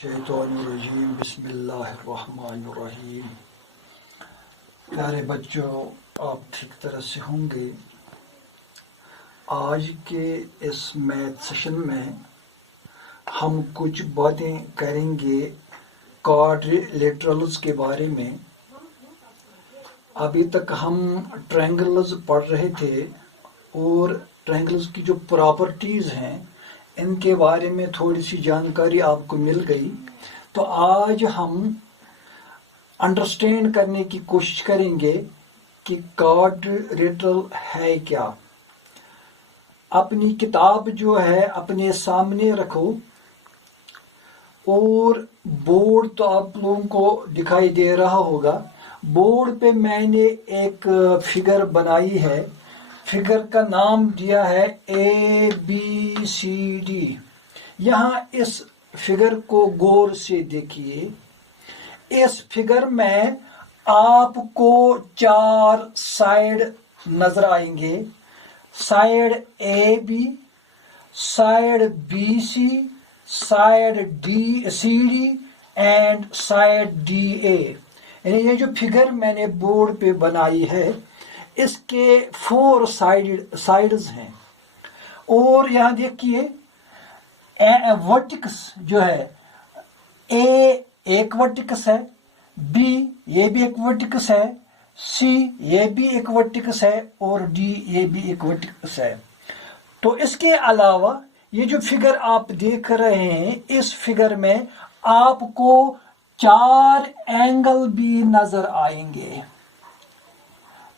शैतानुर्रजीम बिस्मिल्लाहिर्रहमानिर्रहीम। प्यारे बच्चों, आप ठीक तरह से होंगे। आज के इस मैथ सेशन में हम कुछ बातें करेंगे क्वाड्रिलेटरल्स के बारे में। अभी तक हम ट्रायंगल्स पढ़ रहे थे और ट्रायंगल्स की जो प्रॉपर्टीज़ हैं इनके बारे में थोड़ी सी जानकारी आपको मिल गई। तो आज हम अंडरस्टैंड करने की कोशिश करेंगे कि क्वाड्रिलेटरल है क्या। अपनी किताब जो है अपने सामने रखो और बोर्ड तो आप लोगों को दिखाई दे रहा होगा। बोर्ड पे मैंने एक फिगर बनाई है। फिगर का नाम दिया है ABCD। यहाँ इस फिगर को गौर से देखिए। इस फिगर में आपको 4 साइड नजर आएंगे। Side AB, side BC, side CD and side DA। यानी ये जो फिगर मैंने बोर्ड पे बनाई है इसके 4 साइड्स हैं। और यहाँ देखिए वर्टिक्स जो है A एक वर्टिक्स है, B ये भी एक वर्टिक्स है, C ये भी एक वर्टिक्स है और D ये भी एक वर्टिक्स है। तो इसके अलावा ये जो फिगर आप देख रहे हैं इस फिगर में आपको 4 एंगल भी नजर आएंगे।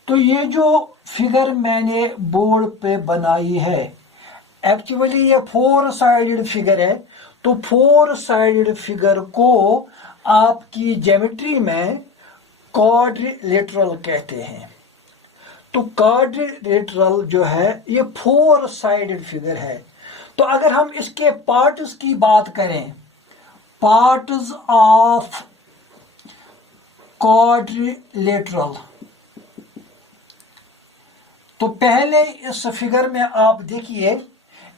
तो ये जो फिगर मैंने बोर्ड पे बनाई है एक्चुअली ये 4 साइडेड फिगर है। तो 4 साइडेड फिगर को आपकी ज्योमेट्री में क्वाड्रिलेटरल कहते हैं। तो क्वाड्रिलेटरल जो है ये 4 साइडेड फिगर है। तो अगर हम इसके पार्ट्स की बात करें, पार्ट्स ऑफ क्वाड्रिलेटरल, तो पहले इस फिगर में आप देखिए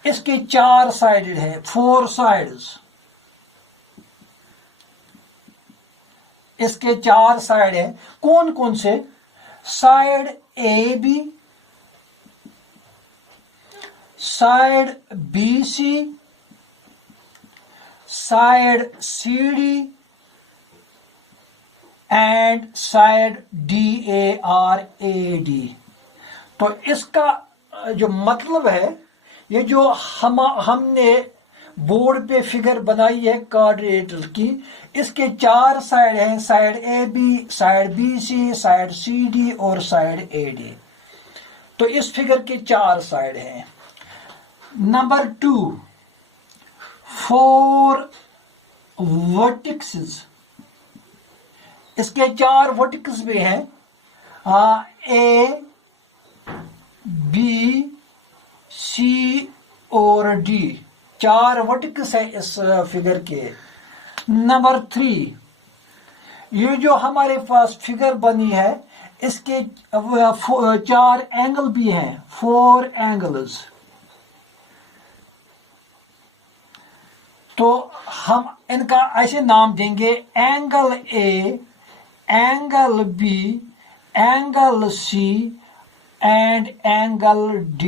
इसके 4 साइडेड है, 4 साइड्स। इसके 4 साइड है। कौन कौन से? Side AB, side BC, side CD and side DAD। तो इसका जो मतलब है ये जो हमने बोर्ड पे फिगर बनाई है क्वाड्रिलेटरल की, इसके 4 साइड हैं। Side AB, side BC, side CD और साइड AD। तो इस फिगर के 4 साइड हैं। नंबर 2, 4 वर्टिक्सेस। इसके 4 वर्टिक्स भी हैं, A, B, C और D। 4 वर्टिक्स है इस फिगर के। नंबर 3, ये जो हमारे पास फिगर बनी है इसके 4 एंगल भी हैं, 4 एंगल्स। तो हम इनका ऐसे नाम देंगे, angle A, angle B, angle C and angle D।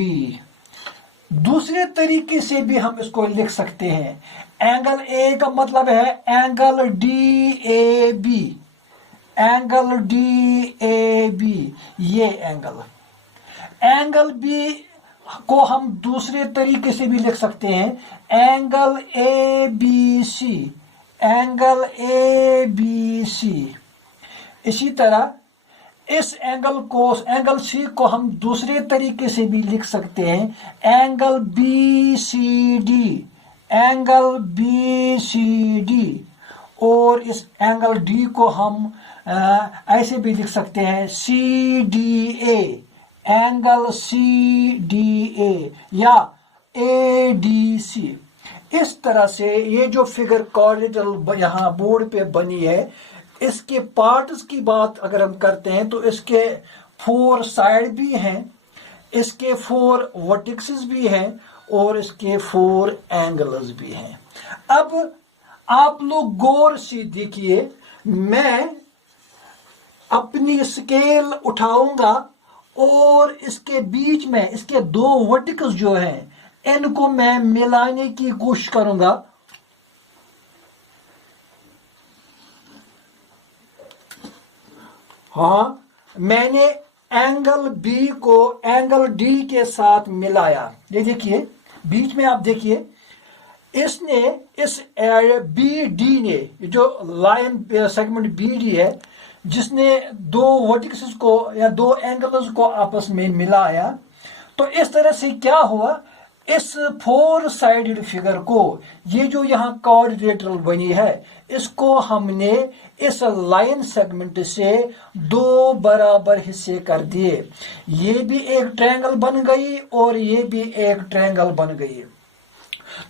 दूसरे तरीके से भी हम इसको लिख सकते हैं। एंगल A का मतलब है एंगल DAB, एंगल DAB ये एंगल। एंगल B को हम दूसरे तरीके से भी लिख सकते हैं, एंगल ABC, एंगल ABC। इसी तरह इस एंगल C को हम दूसरे तरीके से भी लिख सकते हैं, एंगल BCD, एंगल BCD। और इस एंगल D को हम ऐसे भी लिख सकते हैं, CDA, एंगल CDA या ADC। इस तरह से ये जो फिगर क्वाड्रिलेटरल यहाँ बोर्ड पे बनी है इसके पार्ट्स की बात अगर हम करते हैं तो इसके 4 साइड भी हैं, इसके 4 वर्टिक्सेस भी हैं और इसके 4 एंगल्स भी हैं। अब आप लोग गौर से देखिए, मैं अपनी स्केल उठाऊंगा और इसके बीच में इसके दो वर्टिकल्स जो हैं इनको मैं मिलाने की कोशिश करूंगा। हाँ, मैंने एंगल बी को एंगल डी के साथ मिलाया। ये देखिए बीच में, आप देखिए इसने इस बी डी ने, जो लाइन सेगमेंट बी डी है, जिसने दो वर्टिकल्स को या दो एंगल्स को आपस में मिलाया, तो इस तरह से क्या हुआ, इस फोर साइडेड फिगर को, ये जो यहाँ क्वाड्रिलेटरल बनी है, इसको हमने इस लाइन सेगमेंट से दो बराबर हिस्से कर दिए। ये भी एक ट्रायंगल बन गई और ये भी एक ट्रायंगल बन गई।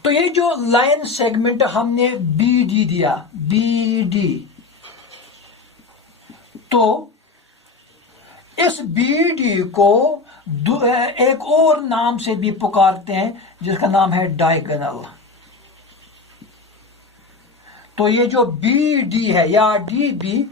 तो ये जो लाइन सेगमेंट हमने बी डी दिया, बी डी, तो इस बी डी को एक और नाम से भी पुकारते हैं जिसका नाम है डायगोनल। तो ये जो बी डी है या डी बी,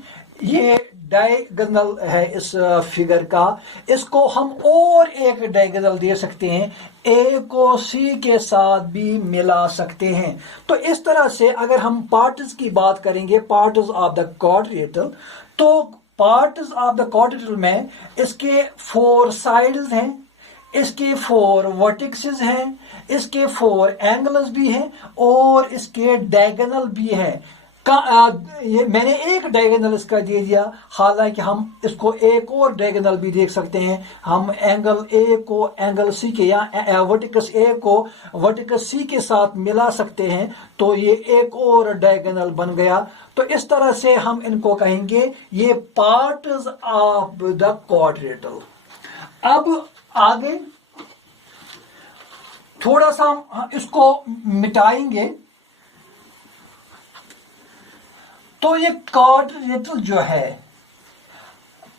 ये डायगोनल है इस फिगर का। इसको हम और एक डायगोनल दे सकते हैं, ए को सी के साथ भी मिला सकते हैं। तो इस तरह से अगर हम पार्ट्स की बात करेंगे, पार्ट्स ऑफ द क्वाड्रिलेटरल, तो पार्ट्स ऑफ द क्वाड्रिलेटरल में इसके फोर साइड्स हैं, इसके फोर वर्टिक्सेस हैं, इसके फोर एंगल्स भी हैं और इसके डायगोनल भी हैं। ये मैंने एक डायगोनल इसका दे दिया, हालांकि हम इसको एक और डायगोनल भी देख सकते हैं। हम एंगल ए को एंगल सी के या वर्टिकस ए को वर्टिकस सी के साथ मिला सकते हैं, तो ये एक और डायगोनल बन गया। तो इस तरह से हम इनको कहेंगे ये पार्ट्स ऑफ द क्वाड्रिलेटरल। अब आगे थोड़ा सा हम इसको मिटाएंगे। तो ये क्वाड्रिलेटरल जो है,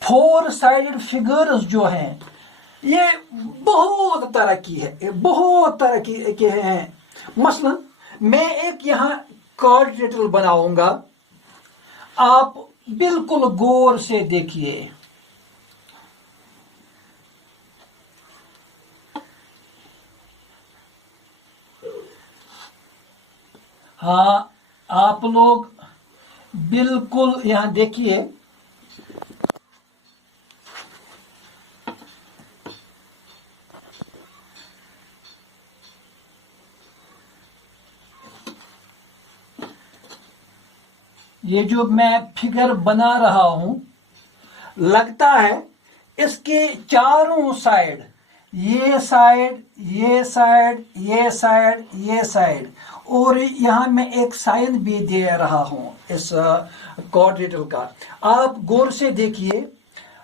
फोर साइडेड फिगर्स जो हैं, ये बहुत तरह की है, बहुत तरह की के हैं। मसलन मैं एक यहां क्वाड्रिलेटरल बनाऊंगा, आप बिल्कुल गौर से देखिए। हाँ, आप लोग बिल्कुल यहां देखिए, ये जो मैं फिगर बना रहा हूं, लगता है इसके चारों साइड, ये साइड, ये साइड, ये साइड, ये साइड, और यहां मैं एक साइन भी दे रहा हूं इस क्वाड्रिलेटरल का। आप गौर से देखिए,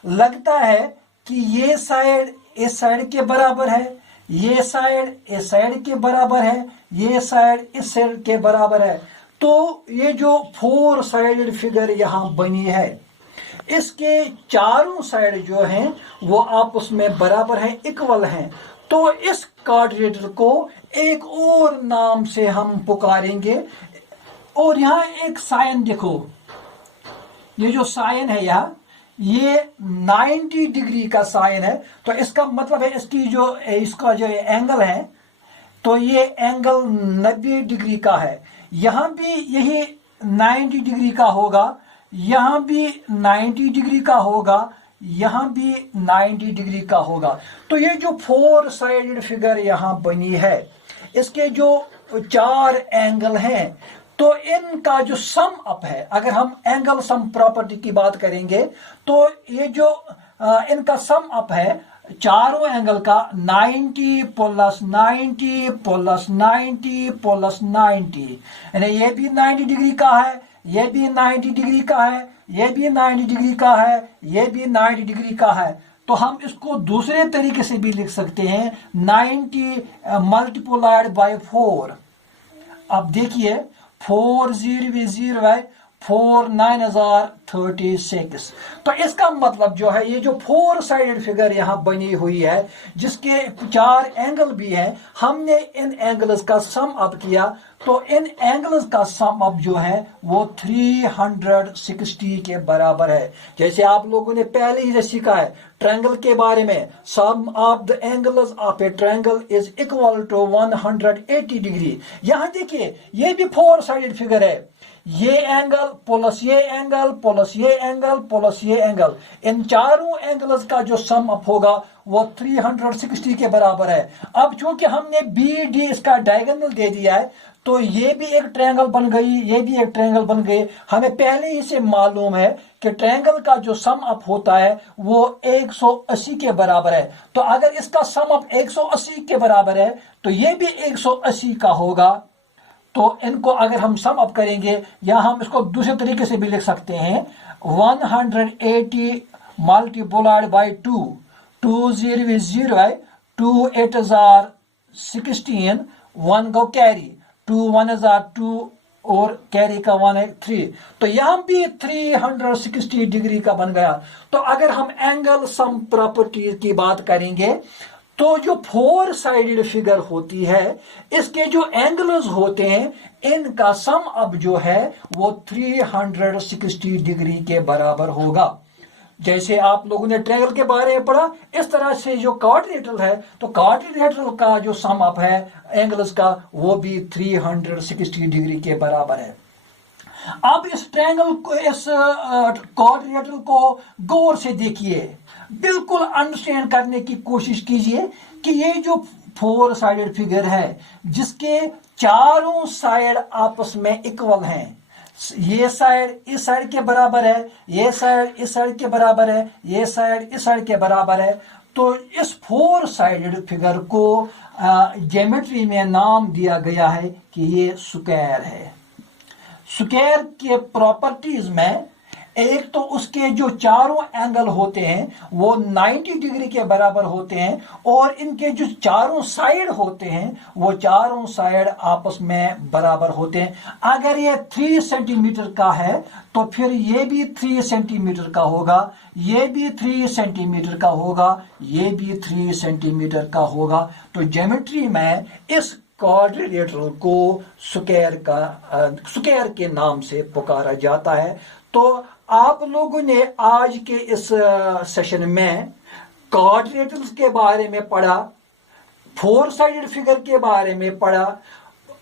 लगता है कि ये साइड इस साइड के बराबर है, ये साइड इस साइड के बराबर है, ये साइड इस साइड के बराबर है। तो ये जो फोर साइडेड फिगर यहां बनी है, इसके चारों साइड जो हैं वो आपस में बराबर हैं, इक्वल हैं। तो इस क्वाड्रिलेटरल को एक और नाम से हम पुकारेंगे। और यहां एक साइन देखो, ये जो साइन है यहाँ, ये 90 डिग्री का साइन है। तो इसका मतलब है इसका जो एंगल है, तो ये एंगल 90 डिग्री का है। यहां भी यही 90 डिग्री का होगा, यहां भी 90 डिग्री का होगा, यहां भी 90 डिग्री का होगा। तो ये जो फोर साइडेड फिगर यहां बनी है, इसके जो चार एंगल हैं, तो इनका जो सम अप है, अगर हम एंगल सम प्रॉपर्टी की बात करेंगे, तो ये जो इनका सम अप है चारों एंगल का 90 प्लस 90 प्लस 90 प्लस 90, यानी ये भी 90 डिग्री का है, ये भी 90 डिग्री का है, ये भी 90 डिग्री का है, ये भी 90 डिग्री का है। तो हम इसको दूसरे तरीके से भी लिख सकते हैं, 90 मल्टीप्लाइड बाय 4। अब देखिए 4 0 है, 4 9 36। तो इसका मतलब जो है, ये जो फोर साइडेड फिगर यहां बनी हुई है, जिसके चार एंगल भी हैं, हमने इन एंगल्स का सम अप किया, तो इन एंगल्स का सम अप जो है वो 360 के बराबर है। जैसे आप लोगों ने पहले ही सीखा है ट्रायंगल के बारे में, sum of the angles of a triangle is equal to 180 degree. यहां देखिए ये भी 4 साइडेड फिगर है, ये एंगल प्लस ये एंगल प्लस ये एंगल प्लस ये एंगल, इन चारों एंगल्स का जो सम अप होगा वो 360 के बराबर है। अब चूंकि हमने बी डी इसका डायगोनल दे दिया है तो ये भी एक ट्रायंगल बन गई, ये भी एक ट्रायंगल बन गई। हमें पहले ही से मालूम है कि ट्रायंगल का जो सम अप होता है वो 180 के बराबर है। तो अगर इसका सम अप 180 के बराबर है तो ये भी 180 का होगा। तो इनको अगर हम सम अप करेंगे या हम इसको दूसरे तरीके से भी लिख सकते हैं, 180 मल्टीप्लाइड बाई 2, 2 0 is 0 है, 2 8 are 16, 1 को कैरी, 2 1 are 2 और कैरी का 1 है 3। तो यहां भी 360 डिग्री का बन गया। तो अगर हम एंगल सम प्रॉपर्टी की बात करेंगे तो जो 4 साइडेड फिगर होती है इसके जो एंगल्स होते हैं इनका सम अब जो है वो 360 डिग्री के बराबर होगा। जैसे आप लोगों ने ट्रायंगल के बारे में पढ़ा, इस तरह से जो क्वाड्रिलेटरल है तो क्वाड्रिलेटरल का जो सम अप है एंगल्स का वो भी 360 डिग्री के बराबर है। अब इस ट्रायंगल को, इस क्वाड्रिलेटरल को गौर से देखिए, बिल्कुल अंडरस्टैंड करने की कोशिश कीजिए कि ये जो 4 साइडेड फिगर है जिसके चारों साइड आपस में इक्वल हैं, ये साइड इस साइड के बराबर है, ये साइड इस साइड के बराबर है, ये साइड इस साइड के बराबर है। तो इस 4 साइडेड फिगर को ज्योमेट्री में नाम दिया गया है कि ये स्क्वायर है। स्क्वायर के प्रॉपर्टीज में एक तो उसके जो चारों एंगल होते हैं वो 90 डिग्री के बराबर होते हैं और इनके जो चारों साइड होते हैं वो चारों साइड आपस में बराबर होते हैं। अगर ये 3 सेंटीमीटर का है तो फिर ये भी 3 सेंटीमीटर का होगा, ये भी 3 सेंटीमीटर का होगा, ये भी 3 सेंटीमीटर का होगा। तो ज्योमेट्री में इस क्वाड्रिलेटरल को स्क्वायर के नाम से पुकारा जाता है। तो आप लोगों ने आज के इस सेशन में क्वाड्रिलेटरल्स के बारे में पढ़ा, 4 साइडेड फिगर के बारे में पढ़ा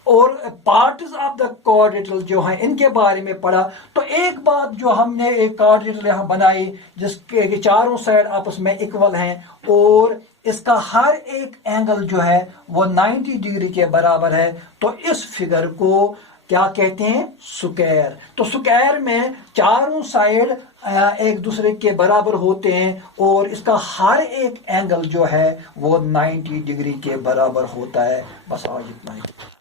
और पार्ट्स ऑफ द क्वाड्रिलेटरल जो हैं इनके बारे में पढ़ा। तो एक बात जो हमने एक क्वाड्रिलेटरल यहां बनाई जिसके चारों साइड आपस में इक्वल हैं और इसका हर एक एंगल जो है वो 90 डिग्री के बराबर है, तो इस फिगर को क्या कहते हैं? स्क्वायर। तो स्क्वायर में चारों साइड एक दूसरे के बराबर होते हैं और इसका हर एक एंगल जो है वो 90 डिग्री के बराबर होता है। बस आज इतना ही।